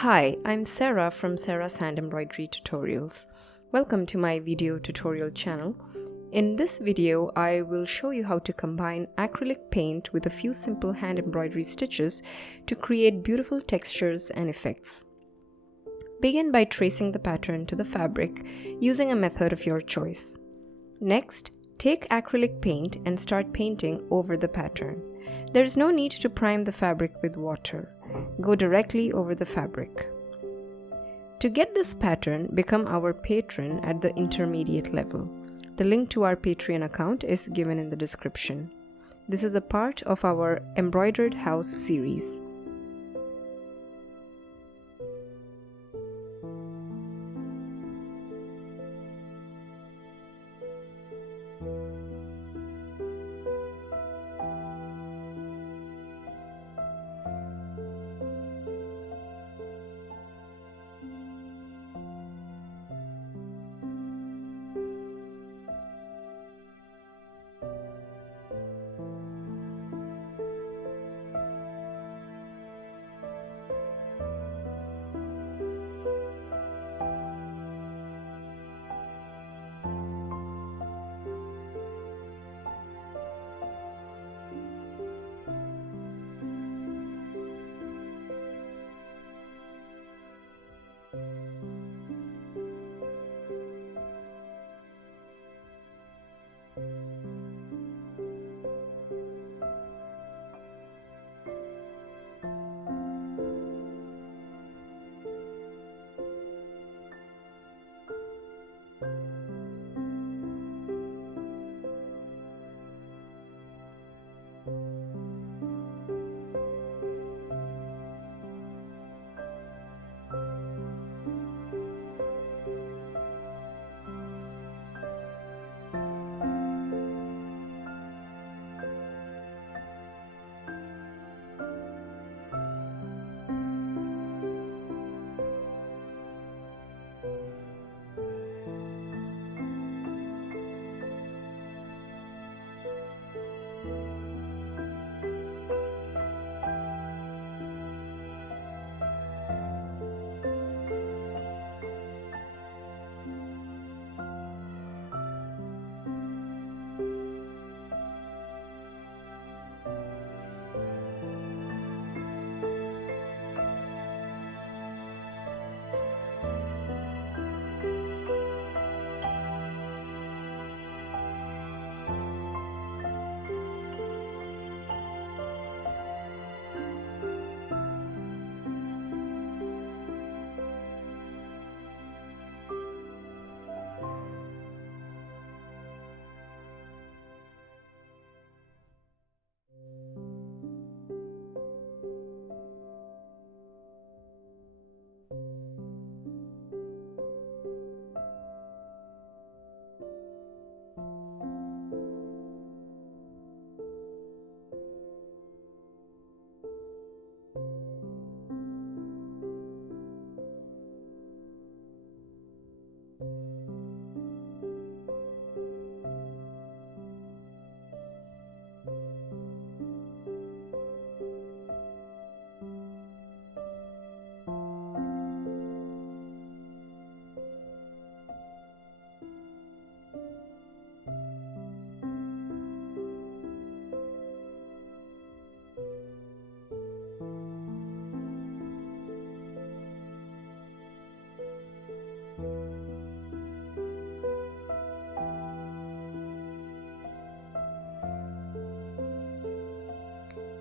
Hi, I'm Sarah from Sarah's Hand Embroidery Tutorials. Welcome to my video tutorial channel. In this video, I will show you how to combine acrylic paint with a few simple hand embroidery stitches to create beautiful textures and effects. Begin by tracing the pattern to the fabric using a method of your choice. Next, take acrylic paint and start painting over the pattern. There is no need to prime the fabric with water. Go directly over the fabric. To get this pattern, become our patron at the intermediate level. The link to our Patreon account is given in the description. This is a part of our Embroidered House series.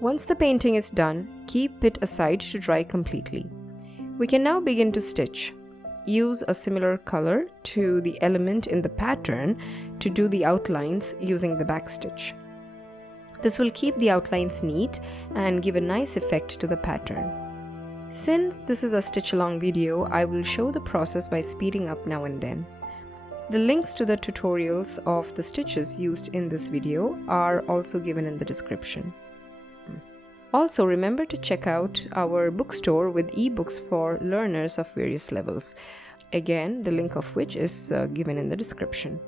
Once the painting is done, keep it aside to dry completely. We can now begin to stitch. Use a similar color to the element in the pattern to do the outlines using the backstitch. This will keep the outlines neat and give a nice effect to the pattern. Since this is a stitch-along video, I will show the process by speeding up now and then. The links to the tutorials of the stitches used in this video are also given in the description. Also, remember to check out our bookstore with ebooks for learners of various levels. Again, the link of which is given in the description.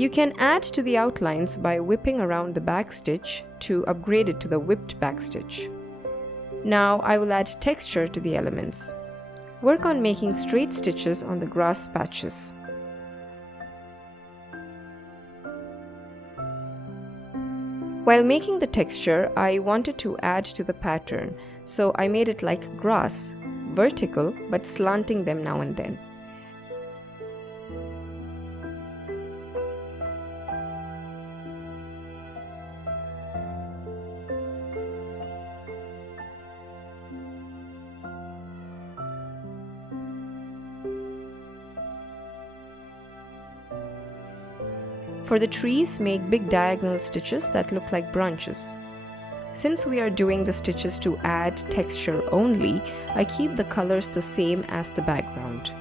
You can add to the outlines by whipping around the back stitch to upgrade it to the whipped back stitch. Now I will add texture to the elements. Work on making straight stitches on the grass patches. While making the texture, I wanted to add to the pattern, so I made it like grass, vertical but slanting them now and then. For the trees, make big diagonal stitches that look like branches. Since we are doing the stitches to add texture only, I keep the colors the same as the background.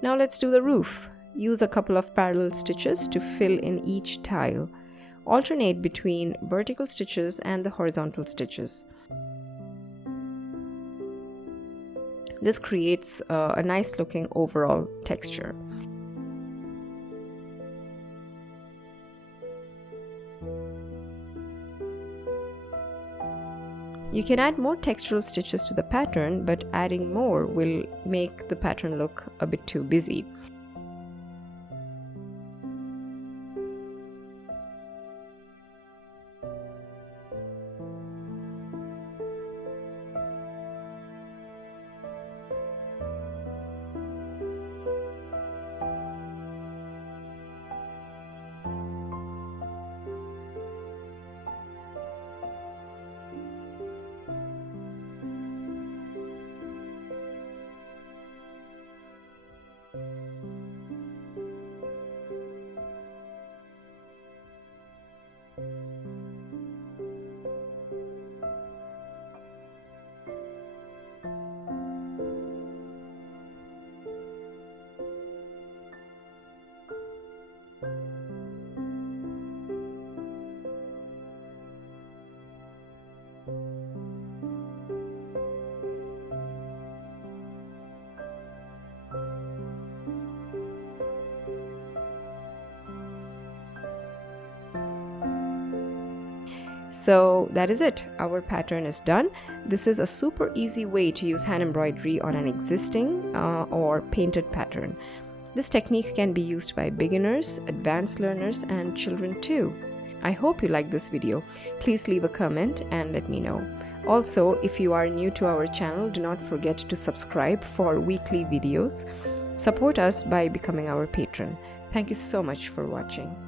Now let's do the roof. Use a couple of parallel stitches to fill in each tile. Alternate between vertical stitches and the horizontal stitches. This creates a nice looking overall texture. You can add more textural stitches to the pattern, but adding more will make the pattern look a bit too busy. So that is it. Our pattern is done. This is a super easy way to use hand embroidery on an existing or painted pattern. This technique can be used by beginners, advanced learners, and children too. I hope you liked this video. Please leave a comment and let me know. Also, if you are new to our channel, do not forget to subscribe for weekly videos. Support us by becoming our patron. Thank you so much for watching.